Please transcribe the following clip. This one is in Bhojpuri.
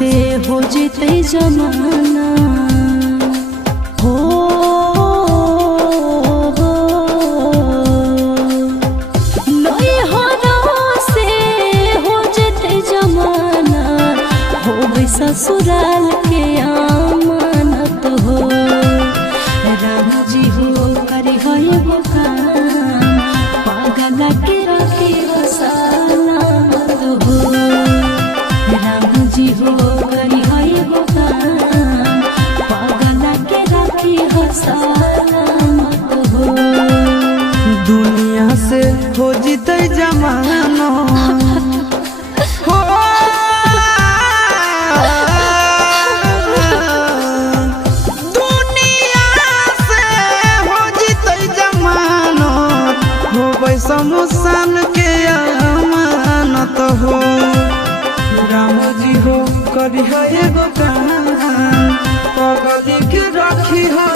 से हो जीते जमाना हो से हो जीते जमाना हो ससुराल के आमानत हो। राम जी हो करी हो एगो काम पागल के रखी हो सलामत हो। राम जी हो करी हो एगो काम पागल के रखी हो सलामत हो। दुनिया से हो जीते जमाना शमशान के अमानत हो। राम जी हो करी हो एगो काम पगली के रखी हो